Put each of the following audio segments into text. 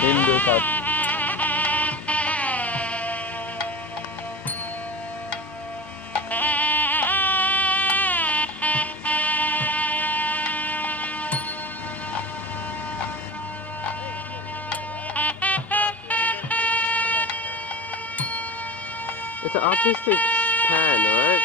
Hindu South. It's an artistic pan, right?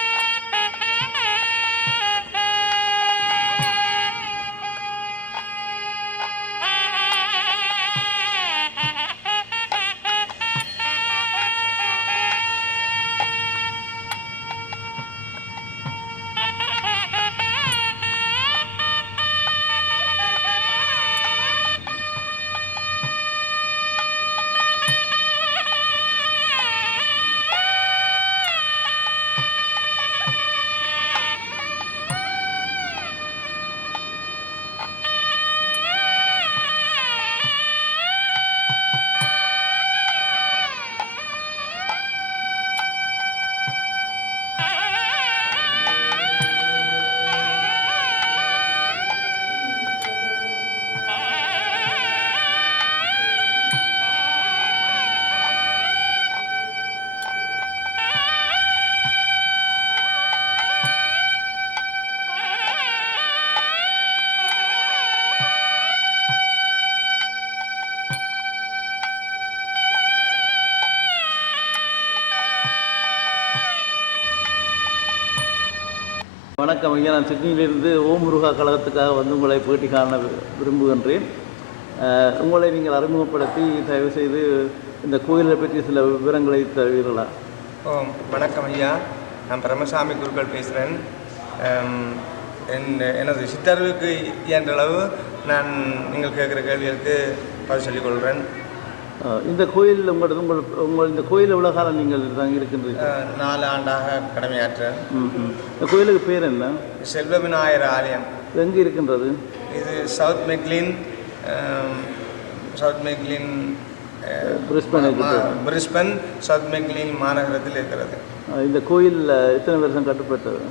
வணக்கம் ஐயா, நான் சிட்னியிலிருந்து ஓம் முருகா கழகத்துக்காக வந்து உங்களை பேட்டி காண விரும்புகின்றேன். உங்களை நீங்கள் அறிமுகப்படுத்தி தயவு செய்து இந்த கோயிலை பற்றி சில விவரங்களை தருவீர்களா? வணக்கம் ஐயா, நான் பிரமசாமி குருக்கள் பேசுகிறேன். எனது சித்தறிவுக்கு இயன்றளவு நான் நீங்கள் கேட்குற கேள்விகளுக்கு பதில் சொல்லிக் கொள்கிறேன். இந்த கோயில் உங்கள் இந்த கோயில் எவ்வளோ காலம் நீங்கள் தங்கி இருக்கின்றீர்கள்? 4 ஆண்டாக கடமையாற்றேன். இந்த கோயிலுக்கு பேர் என்ன? செல்வ விநாயகர் ஆலயம். எங்கே இருக்கின்றது? இது south McLean Brisbane south McLean மாநகரத்தில் இருக்கிறது. இந்த கோயில் எத்தனை வருஷம் கட்டப்பட்டது?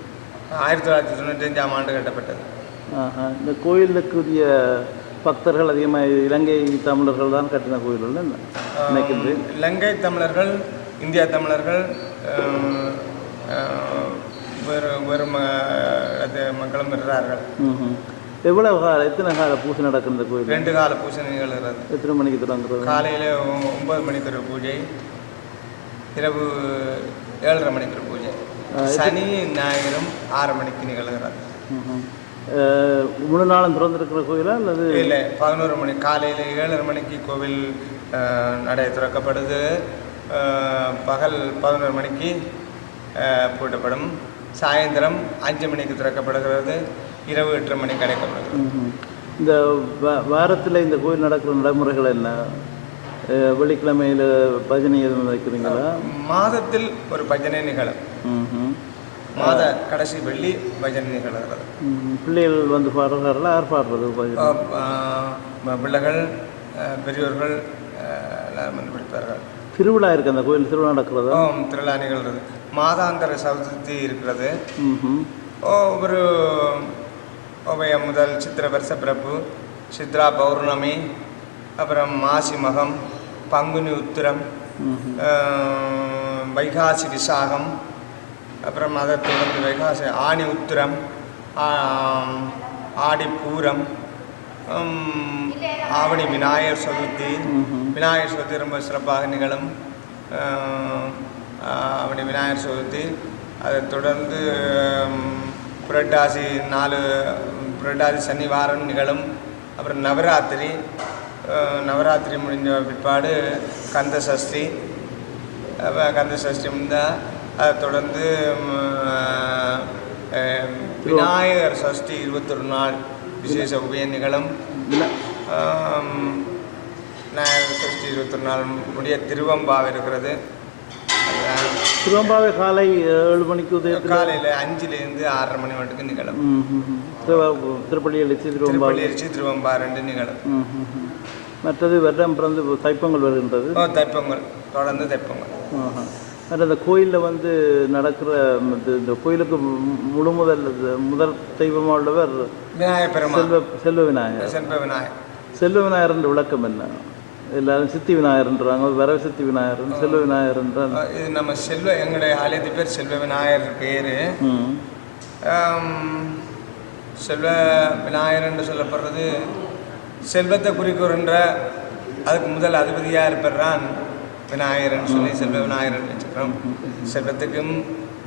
1995ஆம் ஆண்டு கட்டப்பட்டது. இந்த கோயிலுக்குரிய பக்தர்கள் அதிகமாக இலங்கை தமிழர்கள் தான் கட்டின கோயில்கள் நினைக்கின்றேன். இலங்கை தமிழர்கள், இந்தியா தமிழர்கள், வேறு மக்களும் இருக்கிறார்கள். எத்தனை கால பூஜை நடக்கும் இந்த கோயில்? 2 கால பூஜை நிகழ்கிறது. எத்தனை மணிக்கு தொடங்குறது? காலையில் 9 மணிக்கு ஒரு பூஜை, இரவு 7:30 மணிக்கு ஒரு பூஜை, சனி ஞாயிறும் 6 மணிக்கு நிகழ்கிறது. முழு நாளும் திறந்திருக்கிற கோயிலா அல்லது? இல்லை, 11 மணி காலையில் 7:30 மணிக்கு கோவில் நடை திறக்கப்படுது. பகல் 11 மணிக்கு பூட்டப்படும். சாயந்தரம் 5 மணிக்கு திறக்கப்படுகிறது. இரவு 8:30 மணிக்கு அடைக்கப்படுகிறது. இந்த வாரத்தில் இந்த கோயில் நடக்கிற நடைமுறைகள் என்ன? வெள்ளிக்கிழமையில் பஜனை எதுவும் நடக்கிறீங்களா? மாதத்தில் ஒரு பஜனை நிகழும். மாத கடைசி வெள்ளி பஜனை நிகழ்கிறது. பிள்ளைகள் வந்து பாடுறாங்களா? யார் பாடுறது? பிள்ளைகள், பெரியோர்கள் எல்லாம் வந்து படிப்பார்கள். திருவிழா இருக்குது அந்த கோயில்? திருவிழா நடக்கிறது? திருவிழா நிகழ்கிறது. மாதாந்திர சதுர்த்தி இருக்கிறது. ஒரு முதல் சித்திர வருஷ பிறப்பு, சித்ரா பௌர்ணமி, அப்புறம் மாசி மகம், பங்குனி உத்திரம், வைகாசி விசாகம், அப்புறம் அதை தொடர்ந்து வைகாசி ஆணி உத்திரம், ஆடி பூரம், ஆவணி விநாயகர் சதுர்த்தி. விநாயகர் சதுர்த்தி ரொம்ப சிறப்பாக நிகழும். ஆவணி விநாயகர் சதுர்த்தி. அதை தொடர்ந்து புரட்டாசி 4 புரட்டாசி சனிவாரம் நிகழும். அப்புறம் நவராத்திரி முடிஞ்ச பிற்பாடு கந்த சஷ்டி முடிந்தால் அதை தொடர்ந்து விநாயகர் சஷ்டி 21 நாள் விசேஷ உபய நிகழும். விநாயகர் சஷ்டி 21 நாள் முடிய திருவம்பாவை இருக்கிறது. திருவம்பாவை காலை 7 மணிக்கு உதயம், காலையில் 5லேருந்து 6:30 மணி மட்டுக்கு நிகழும். திருப்பள்ளி எழுச்சி திருவம்பா 2 நிகழும். மற்றது வருடம் பிறந்து தைப்பொங்கல் வருகின்றது. தைப்பொங்கல் தொடர்ந்து தைப்பொங்கல். அது அந்த கோயிலில் வந்து நடக்கிற இந்த கோயிலுக்கு முதல் தெய்வமாக உள்ளவர் விநாயகர் பெருமாள், செல்வ விநாயகர். செல்வ விநாயகர் என்ற விளக்கம் என்ன? எல்லாரும் சித்தி விநாயகர்ன்றாங்க, வரவ சித்தி விநாயகர், செல்வ விநாயகர் என்றால் இது நம்ம எங்களுடைய ஆலயத்து பேர் செல்வ விநாயகர் பேர். செல்வ விநாயகர் என்று சொல்லப்படுறது செல்வத்தை குறிக்கூறுன்ற அதுக்கு முதல் அதிபதியாக இருப்பான் விநாயகர்னு சொல்லி செல்வ விநாயகர் வச்சுக்கிறோம். செல்வத்துக்கும்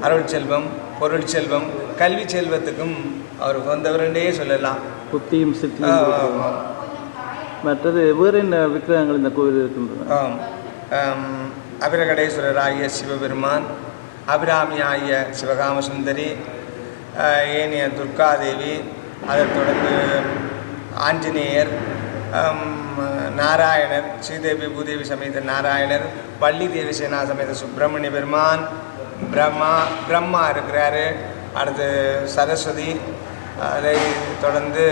அருள் செல்வம், பொருள் செல்வம், கல்வி செல்வத்துக்கும் அவர் வந்தவருண்டே சொல்லலாம். புத்தியும் சித்தியும். மற்றது வேறு என்ன விக்கிரகங்கள் இந்த கோவில் இருக்கின்றன? அபிரகடேஸ்வரர் ஆகிய சிவபெருமான், அபிராமி ஆகிய சிவகாம சுந்தரி, ஏனைய துர்காதேவி, அதைத் தொடர்ந்து ஆஞ்சநேயர், நாராயணர், ஸ்ரீதேவி பூதேவி சமேத நாராயணர், வள்ளி தேவி சேனா சமேத சுப்பிரமணிய பெருமான், பிரம்மா இருக்கிறாரு, அடுத்து சரஸ்வதி, அதை தொடர்ந்து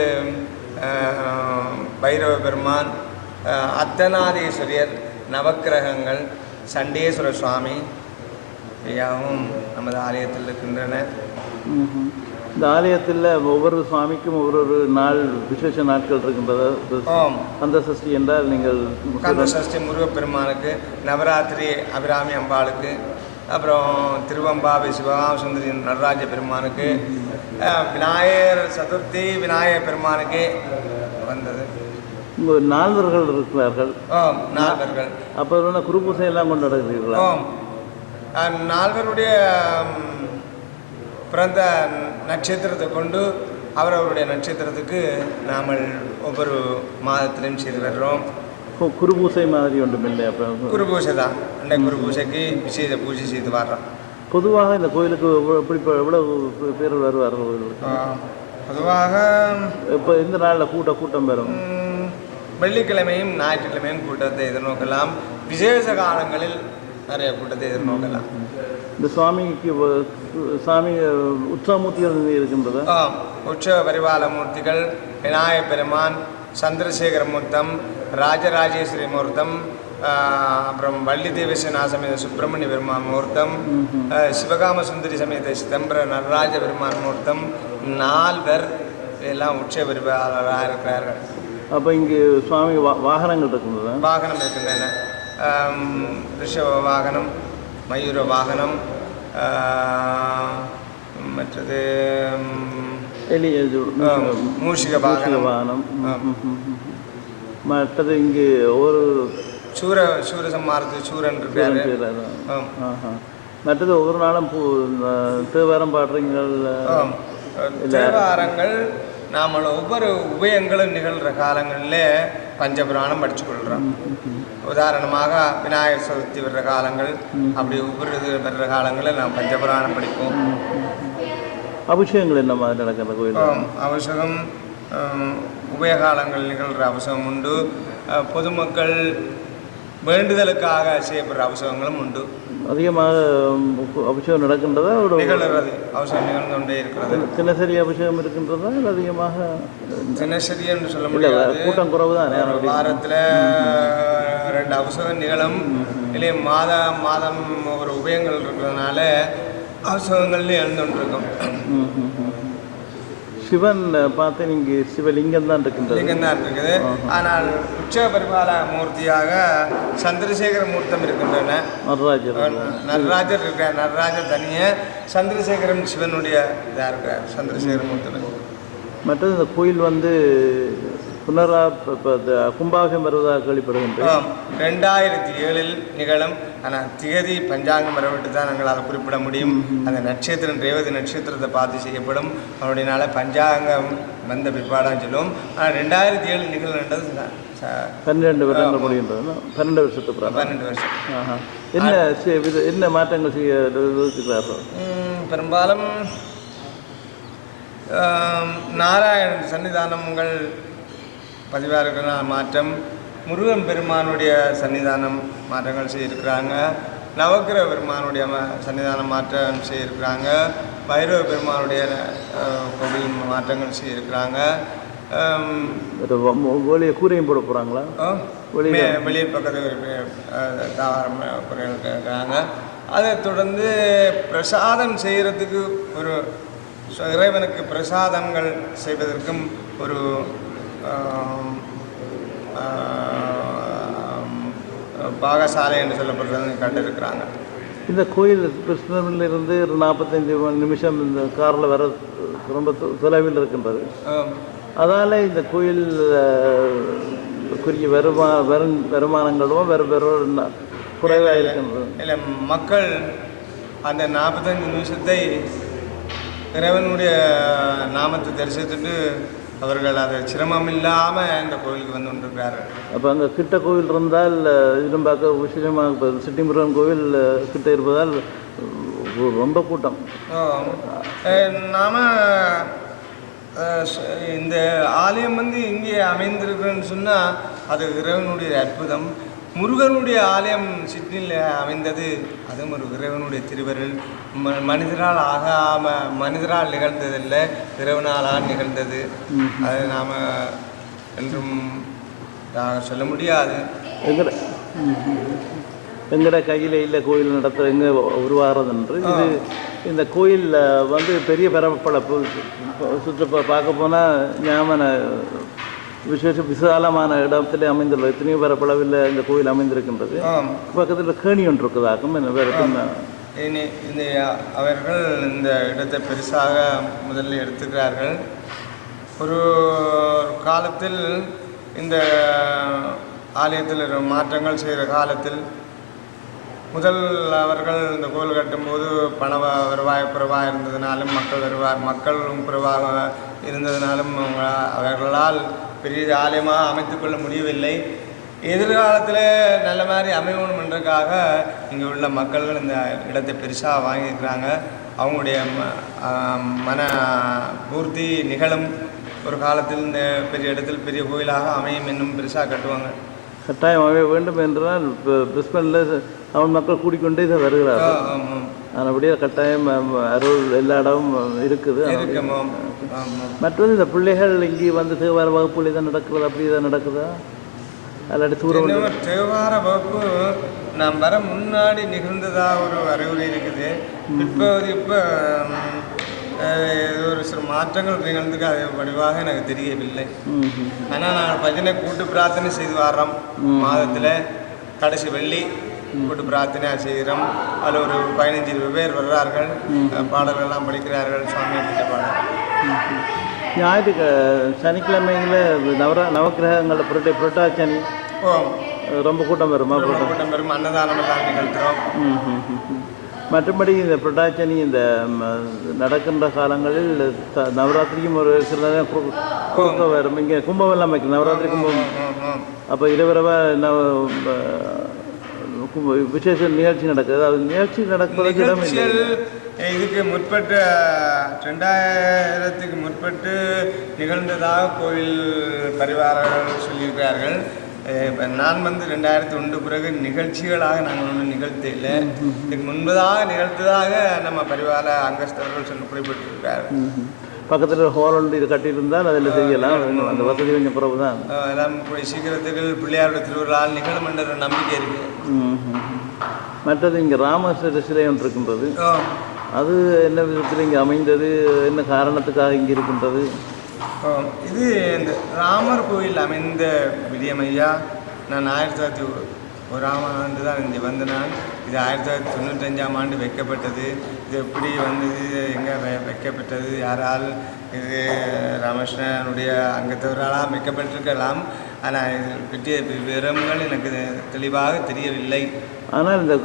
பைரவ பெருமான், அர்த்தநாதீஸ்வரியர், நவக்கிரகங்கள், சண்டேஸ்வர சுவாமி யாவும் நமது ஆலயத்தில் இருக்கின்றன. இந்த ஆலயத்தில் ஒவ்வொரு சுவாமிக்கும் ஒவ்வொரு நாள் விசேஷ நாட்கள் இருக்கின்றது. கந்த சஷ்டி என்றால் நீங்கள் கந்த சஷ்டி முருகப்பெருமானுக்கு, நவராத்திரி அபிராமி அம்பாளுக்கு, அப்புறம் திருவம்பாவை சிவகாம சுந்தரி நடராஜ பெருமானுக்கு, விநாயகர் சதுர்த்தி விநாயகர் பெருமானுக்கு வந்தது. நால்வர்கள் இருக்கிறார்கள். நால்வர்கள். அப்போ குரு பூசை எல்லாம் கொண்டாடுகிறீர்களா? நால்வருடைய பிறந்த நட்சத்திரத்தை கொண்டு அவரவருடைய நட்சத்திரத்துக்கு நாம் ஒவ்வொரு மாதத்திலையும் செய்து வர்றோம். குரு பூசை மாதிரி ஒன்றும் இல்லை. அப்போ குரு பூசை தான். அன்றைக்கு குரு பூசைக்கு விசேஷ பூஜை செய்து வர்றோம். பொதுவாக இந்த கோயிலுக்கு எவ்வளவு பேர் வருவார்கள்? பொதுவாக இப்போ இந்த நாளில் கூட்டம் பெறும். வெள்ளிக்கிழமையும் ஞாயிற்றுக்கிழமையும் கூட்டத்தை எதிர்நோக்கலாம். விசேஷ காலங்களில் நிறைய கூட்டத்தை எதிர்நோக்கலாம். இந்த சாமி உற்சவமூர்த்திகள் இருக்கின்றது. உற்சவ பரிவால மூர்த்திகள் விநாயகர் பெருமான், சந்திரசேகர மூர்த்தம், ராஜராஜேஸ்வரி மூர்த்தம், அப்புறம் வள்ளி தேவி சேனா சமேத சுப்பிரமணிய பெருமான் மூர்த்தம், சிவகாம சுந்தரி சமேத சிதம்பர நடராஜ பெருமான் மூர்த்தம், நால்வர் எல்லாம் உற்சவ பரிவாளராக இருக்கிறார்கள். அப்போ இங்கே சுவாமி வாகனங்கள் இருக்கின்றன. வாகனம் இருக்கின்றன. ரிஷப வாகனம், மயூர வாகனம், மற்றது மூஷிக வாகனம். மற்றது இங்கே ஒரு சூரசம்மாரத்து சூரன் இருக்காரு. மற்றது ஒவ்வொரு நாளும் தேவாரம் பாடுறீங்கள். தேவாரங்கள் நாம் ஒவ்வொரு உபயங்களும் நிகழ்கிற காலங்களில் பஞ்சபுராணம் படித்து கொள்கிறோம். உதாரணமாக விநாயகர் சதுர்த்தி வர்ற காலங்கள், அப்படி ஒவ்வொரு இது வர்ற காலங்களில் நாம் பஞ்சபுராணம் படிப்போம். அபிஷேகங்கள் என்ன மாதிரி நடக்கிற கோயில்? அபிஷேகம் உபயகாலங்கள் நிகழ்கிற அபிஷேகம் உண்டு. பொதுமக்கள் வேண்டுதலுக்காக செய்யப்படுற அபிஷேகங்களும் உண்டு. அதிகமாக அபிஷேகம் நடக்கின்றதா? நிகழ்கிறது. அபிஷேகம் நிகழ்ந்து கொண்டே இருக்கிறது. தினசரி அபிஷேகம் இருக்கின்றதா? அதிகமாக தினசரி என்று சொல்ல முடியாது. கூட்டம் குறைவு தான். வாரத்தில் 2 அபிஷேகம் நிகழும். இல்லை மாதம் ஒரு உபயங்கள் இருக்கிறதுனால அபிஷேகங்கள்லேயும் எழுந்து கொண்டிருக்கும். சிவன் பார்த்து இங்கே சிவலிங்கம் தான் இருக்கின்றது. லிங்கம் தான் இருக்குது. ஆனால் உற்சவ பரிபால மூர்த்தியாக சந்திரசேகர மூர்த்தம் இருக்கின்றன. நடராஜர் இருக்கிறார். நடராஜர் தனியே, சந்திரசேகரன் சிவனுடைய இதாக இருக்கிறார். சந்திரசேகர மூர்த்தம். மற்றது இந்த கோயில் வந்து கும்பாபிஷேகம் வருவதாக கேள்விப்படுகின்றோம். 2007 நிகழும். ஆனால் திகதி பஞ்சாங்கம் வரவிட்டு தான் நாங்கள் குறிப்பிட முடியும். அந்த நட்சத்திரம் ரேவதி நட்சத்திரத்தை பார்த்து செய்யப்படும். அவருடைய பஞ்சாங்கம் வந்த பிற்பாடான்னு சொல்லுவோம். ஆனால் 2007 நிகழ்ந்தது 12 வருடங்கள் முடிகின்றது. 12 வருஷத்துக்கு 12 வருஷம். என்ன மாற்றங்கள் செய்ய பெரும்பாலும் நாராயணன் சன்னிதானங்கள் பதிவாக இருக்கிற மாற்றம், முருகன் பெருமானுடைய சன்னிதானம் மாற்றங்கள் செய்திருக்கிறாங்க. நவக்கிரக பெருமானுடைய சன்னிதானம் மாற்றம் செய்திருக்கிறாங்க. பைரவ பெருமானுடைய கோவில் மாற்றங்கள் செய்திருக்கிறாங்க. வெளியே கூரையும் போட போகிறாங்களா? வெளியே பக்கத்தில் குறைகள் இருக்கிறாங்க. அதைத் தொடர்ந்து பிரசாதம் செய்கிறதுக்கு ஒரு இறைவனுக்கு பிரசாதங்கள் செய்வதற்கும் ஒரு பாகசாலை என்று சொல்லப்படுறது கண்டிருக்கிறாங்க. இந்த கோயில் கிருஷ்ணனிலிருந்து ஒரு 45 நிமிஷம் இந்த காரில் வர ரொம்ப தொலைவில் இருக்கின்றது. அதால் இந்த கோயில் குறிய வருமானங்களும் வேறு குறைவாக இருக்கின்றது. இல்லை, மக்கள் அந்த 45 நிமிஷத்தை இறைவனுடைய நாமத்தை தரிசித்துட்டு அவர்கள் அதை சிரமம் இல்லாமல் இந்த கோயிலுக்கு வந்து கொண்டிருக்கிறார்கள். அப்போ அங்கே கிட்ட கோவில் இருந்தால் இன்னும் பார்க்க விசேஷமாக சிட்டிமுருகன் கோவில் கிட்ட இருப்பதால் ரொம்ப கூட்டம். நாம் இந்த ஆலயம் வந்து இங்கே அமைந்திருக்குன்னு சொன்னால் அது இறைவனுடைய அற்புதம். முருகனுடைய ஆலயம் சிட்னியில் அமைந்தது, அதுவும் ஒரு இறைவனுடைய திருவருள். மனிதரால் மனிதரால் நிகழ்ந்ததில்லை, இறைவனாலால் நிகழ்ந்தது. அது நாம் என்றும் சொல்ல முடியாது. எங்கட கையில் இல்லை கோயில் நடத்த எங்கே உருவாகிறதுன்று. இது இந்த கோயிலில் வந்து பெரிய பரப்பளப்பு சுற்று பார்க்க போனால் ஞாபக விசாலமான இடத்துல அமைந்துள்ளது. எத்தனையோ பரப்பளவில் இந்த கோயில் அமைந்திருக்கின்றது. பக்கத்தில் கேணி ஒன்று இருக்குதாக்கும். இந்த அவர்கள் இந்த இடத்தை பெருசாக முதலில் எடுத்துக்கிறார்கள். ஒரு காலத்தில் இந்த ஆலயத்தில் மாற்றங்கள் செய்கிற காலத்தில் முதல் அவர்கள் இந்த கோயில் கட்டும்போது பண வருவாய் குறைவாக இருந்ததுனாலும் மக்களும் குறைவாக இருந்ததுனாலும் அவர்களால் பெரிய ஆலயமாக அமைத்துக்கொள்ள முடியவில்லை. எதிர்காலத்தில் நல்ல மாதிரி அமையணும் என்றதுக்காக இங்கே உள்ள மக்கள்கள் இந்த இடத்தை பெருசாக வாங்கியிருக்கிறாங்க. அவங்களுடைய மன பூர்த்தி நிகழும். ஒரு காலத்தில் இந்த பெரிய இடத்தில் பெரிய கோயிலாக அமையும், இன்னும் பெருசாக கட்டுவாங்க. கட்டாயம் அமைய வேண்டும் என்றால் இப்போ பிரிஸ்பனில் அவன் மக்கள் கூடிக்கொண்டே இதை வருகிறார்கள். அப்படியே கட்டாயம் அருள் எல்லா இடமும் இருக்குது. மற்றது இந்த பிள்ளைகள் இங்கே வந்து தேவார வகுப்புல தான் நடக்கிறது, அப்படி தான் நடக்குதா? அல்லாட்டி தேவார வகுப்பு நான் வர முன்னாடி நிகழ்ந்ததா ஒரு அறிவுரை இருக்குது. இப்போ ஒரு சில மாற்றங்கள் நிகழ்ந்துக்கு அது வடிவாக எனக்கு தெரியவில்லை. ஆனால் நாங்கள் பஜனை கூட்டு பிரார்த்தனை செய்து வர்றோம். மாதத்தில் கடைசி வெள்ளி கூட்டு பிரார்த்தனை செய்கிறோம். அதில் ஒரு 15 பேர் வர்றார்கள், பாடல்கள்லாம் படிக்கிறார்கள், சுவாமியை பற்றி பாடல். சனிக்கிழமைகளில் நவக்கிரகங்களை புரட்டாச்சனி ரொம்ப கூட்டம் வருமா? கூட்டம் வரும். அன்னதானம் எல்லாம் நிகழ்த்துறோம். மற்றபடி இந்த புரட்டாச்சனி இந்த நடக்கின்ற காலங்களில் நவராத்திரிக்கும் ஒரு சில கூட்டம் வரும். இங்கே கும்பம் எல்லாம் வைக்கும், நவராத்திரி கும்பம். அப்போ இரவிரவாக விசேஷ நிகழ்ச்சி நடக்குது. அது நிகழ்ச்சி நடப்பதற்கு இடம் இல்லை. இதுக்கு முற்பட்ட 2000க்கு முற்பட்டு நிகழ்ந்ததாக கோவில் பரிவாரர்கள் சொல்லியிருக்கிறார்கள். இப்போ நான் வந்து 2001 பிறகு நிகழ்ச்சிகளாக நாங்கள் ஒன்றும் நிகழ்த்தில்லை. இதுக்கு முன்பதாக நிகழ்த்ததாக நம்ம பரிவார அங்கஸ்தவர்கள் குறிப்பிட்டிருக்காரு. பக்கத்தில் ஹோல் ஒன்று இது கட்டியிருந்தால் அதில் செய்யலாம். அந்த வசதி கொஞ்சம் பிறகு தான் எல்லாம் கூடிய சீக்கிரத்துக்கு பிள்ளையாருடைய திருவிழால் நிகழும் என்ற ஒரு நம்பிக்கை இருக்குது. மற்றது இங்கே ராமேஸ்வர சிலை ஒன்று இருக்கின்றது. அது என்ன விதத்தில் இங்கே அமைந்தது, என்ன காரணத்துக்காக இங்கே இருக்கின்றது? இது இந்த ராமர் கோயில் அமைந்த விடியமையா. நான் 1901ஆம் ஆண்டு தான் இங்கே வந்து இது 1995ஆம் ஆண்டு வைக்கப்பட்டது. இது எப்படி வந்தது, எங்கே வைக்கப்பட்டது, யாரால், இது ராமகிருஷ்ணனுடைய அங்கத்தவரால் வைக்கப்பட்டிருக்கலாம். ஆனால் இது பற்றிய விவரங்கள் எனக்கு தெளிவாக தெரியவில்லை. ஆனால் இந்த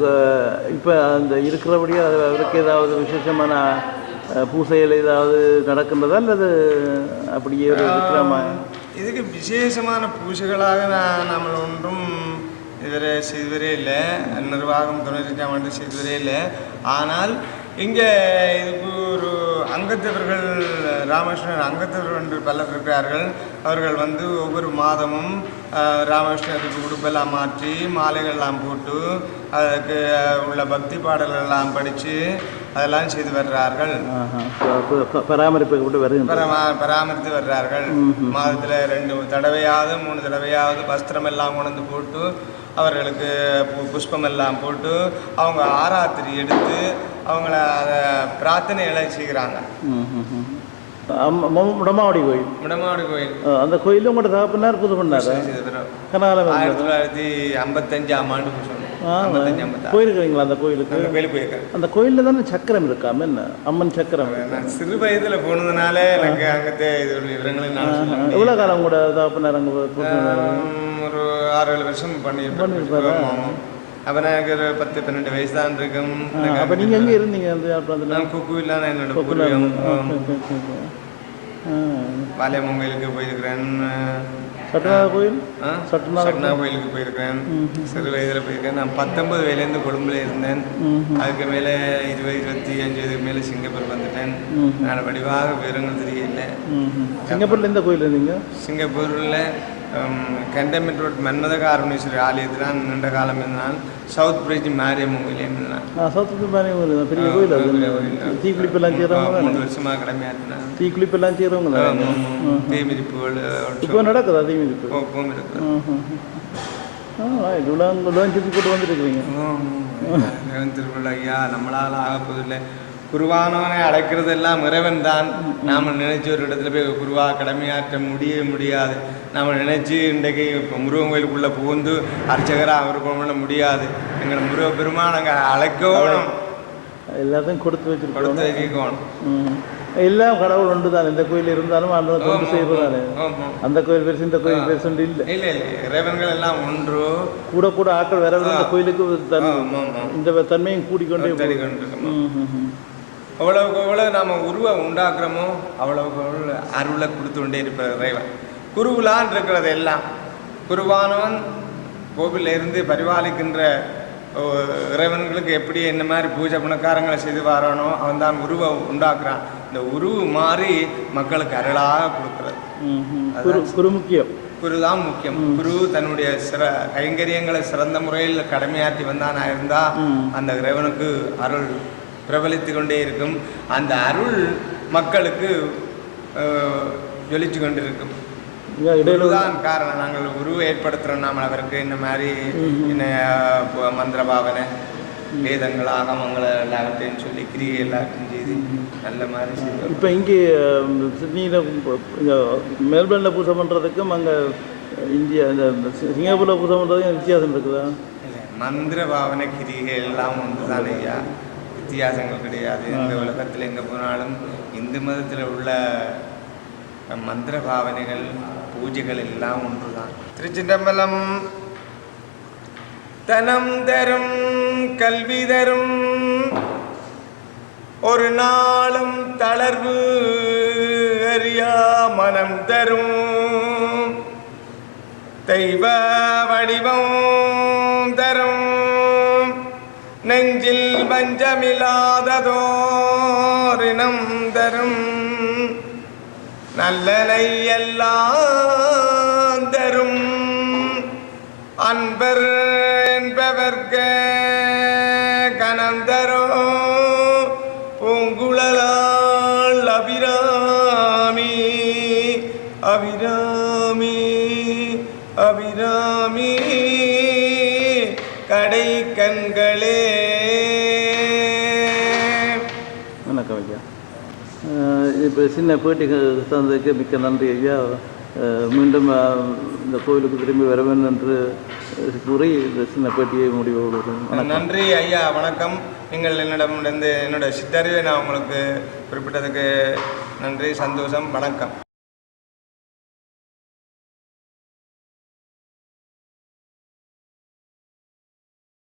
இப்போ அந்த இருக்கிறபடியே அவருக்கு ஏதாவது விசேஷமான பூசைகள் ஏதாவது நடக்கின்றதா அல்லது அப்படியே ஒரு விக்ரமா? இதுக்கு விசேஷமான பூஜைகளாக நம்ம ஒன்றும் இதுவரை செய்துவரே இல்லை. நிர்வாகம் 95ஆம் ஆண்டு செய்துவரே இல்லை. ஆனால் இங்கே இதுக்கு ஒரு அங்கத்தவர்கள், ராமகிருஷ்ணன் அங்கத்தவர்கள் என்று பலர் இருக்கிறார்கள். அவர்கள் வந்து ஒவ்வொரு மாதமும் ராமகிருஷ்ணருக்கு உடுப்பெல்லாம் மாற்றி மாலைகள்லாம் போட்டு அதுக்கு உள்ள பக்தி பாடல்கள்லாம் படித்து அதெல்லாம் செய்து வர்றார்கள். பராமரித்து வர்றார்கள். மாதத்தில் 2 தடவையாவது 3 தடவையாவது வஸ்திரம் எல்லாம் உணர்ந்து போட்டு அவர்களுக்கு புஷ்பமெல்லாம் போட்டு அவங்க ஆராத்திரி எடுத்து அவங்கள அதை பிரார்த்தனைகளை செய்கிறாங்க. முடமாவடி கோயில். முடமாவடி கோயில். அந்த கோயிலும் உங்களோட தகப்பனார் புது பண்ணார். 1955ஆம் ஆண்டு போயிருக்கிறீங்களா அந்த கோயிலுக்கு? கோயிலுக்கு போயிருக்கேன். அந்த கோயிலில் தானே சக்கரம் இருக்காம என்ன அம்மன் சக்கரம்? நான் சிறு வயதில் போனதுனால எனக்கு அங்கே விவரங்களை எவ்வளோ காலம் கூட தகப்பனார் அங்கே ஒரு 6-7 வருஷம் பண்ணியிருப்பாரு. அப்போ எனக்கு ஒரு 10-12 வயசு தான் இருக்கும். அப்போ நீங்கள் எங்கே இருந்தீங்க? நான் குக்குவில்ல என்னோட பூர்வீகம். பாலியம்மன் கோயிலுக்கு போயிருக்கிறேன். சட்டநாத கோயில்? சட்டநாத கோயிலுக்கு போயிருக்கிறேன். சிறு வயதில் போயிருக்கேன். நான் 19 வயதுலேருந்து கொழும்புல இருந்தேன். அதுக்கு மேலே 20-25 வயதுக்கு மேலே சிங்கப்பூர் வந்துட்டேன். நான் வடிவாக விவரங்கள் தெரியல. சிங்கப்பூரில் எந்த கோயில் இருந்தீங்க? சிங்கப்பூரில் கண்டமெண்ட் ரோட் மன்மத காரணேஸ்வரி ஆலயத்தில் நீண்ட காலம் இருந்தால். சவுத் பிரிட்ஜ் மாரியம்மன் கோயில் இருந்தான். சவுத் பிரிட்ஜ் மாரியம்மன் பெரிய கோயில். தீக்குளிப்பெல்லாம் செய்கிறவங்க 3 வருஷமாக கடமையாற்றினேன். தீக்குளிப்பெல்லாம் செய்கிறவங்க தீமிதிப்புகள் இப்போ நடக்குதா? தீமிதிப்பு இப்பவும் இருக்குது. இவ்வளோ சுற்றி போட்டு வந்துருக்குறீங்க. திருவிழா ஐயா நம்மளால் ஆகப்போதில்லை. குருவானவனை அழைக்கிறதெல்லாம் இறைவன் தான். நாம் நினைச்சு ஒரு இடத்துல போய் குருவா கடமையாற்ற முடியாது. நாம் நினைச்சு இன்றைக்கு இப்போ முருகன் கோயிலுக்குள்ளே புகுந்து அர்ச்சகராக அவர் பண்ண முடியாது. எங்களை முருக பெருமான் நாங்கள் அழைக்கணும். எல்லாத்தையும் கொடுத்து வைக்கணும். எல்லாம் கடவுள் ஒன்று தான். எந்த கோயில் இருந்தாலும் அந்த தொண்டு செய்வதானே. அந்த கோயில் பெருசு இந்த கோயில் பெருசு இல்லை. இல்லை இறைவன்கள் எல்லாம் ஒன்று. கூட ஆட்கள் வேற இந்த கோயிலுக்கு இந்த தன்மையும் கூடிக்கொண்டே அவ்வளவுக்கு எவ்வளோ நாம் உருவை உண்டாக்குறோமோ அவ்வளவுக்கு எவ்வளோ அருளை கொடுத்து கொண்டே இருப்பார் இறைவன். குருவிலான் இருக்கிறது எல்லாம். குருவானவன் கோவிலில் இருந்து பரிபாலிக்கின்ற இறைவன்களுக்கு எப்படி என்ன மாதிரி பூஜை புனக்காரங்களை செய்து வரானோ அவன் தான் உருவை உண்டாக்குறான். இந்த உருவு மாறி மக்களுக்கு அருளாக கொடுக்குறது. குரு முக்கியம். குரு தான் முக்கியம். குரு தன்னுடைய கைங்கரியங்களை சிறந்த முறையில் கடமையாற்றி வந்தானா இருந்தால் அந்த இறைவனுக்கு அருள் பிரபலித்து கொண்டே இருக்கும். அந்த அருள் மக்களுக்கு ஜொலிச்சு கொண்டிருக்கும். இதுதான் காரணம். நாங்கள் உருவை ஏற்படுத்துகிறோம். நாம் அவருக்கு இந்த மாதிரி என்ன மந்திர பாவனை வேதங்கள் ஆகமங்களை எல்லாவற்றையும் சொல்லி கிரியை எல்லாத்தையும் செய்து நல்ல மாதிரி செய்வோம். இப்போ இங்கே சிட்னியில் மெல்பர்னில் பூஜை பண்ணுறதுக்கும் அங்கே இந்தியா இந்த சிங்கப்பூரில் பூஜை பண்ணுறதுக்கும் வித்தியாசம் இருக்குதா? மந்திர பாவனை கிரிகை எல்லாம் ஒன்று தான் ஐயா. வித்தியாசங்கள் கிடையாது. இந்த உலகத்தில் எங்கே போனாலும் இந்து மதத்தில் உள்ள மந்திர பாவனைகள் பூஜைகள் எல்லாம் ஒன்று தான். திருச்சிற்றம்பலம். தனம் தரும் கல்வி தரும் ஒரு நாளும் தளர்வு அறியா மனம் தரும் தெய்வ வடிவம் தரும் நெஞ்சில் பஞ்சமில்லாததோரினம் தரும் நல்லனை எல்லாம் தரும் அன்பர் என்பவர்க்கு கனம் தரும் பூங்குழலாள் அபிராமி அபிராமி அபிராமி கடை கண்களே. வணக்கம் ஐயா. இப்போ சின்ன பேட்டி தந்ததுக்கு மிக்க நன்றி ஐயா. மீண்டும் இந்த கோவிலுக்கு திரும்பி வர வேண்டும் என்று கூறி இந்த சின்ன பேட்டியை முடிவு. நன்றி ஐயா. வணக்கம். நீங்கள் என்னோட சித்தறிவை நான் உங்களுக்கு குறிப்பிட்டதுக்கு நன்றி, சந்தோஷம், வணக்கம்.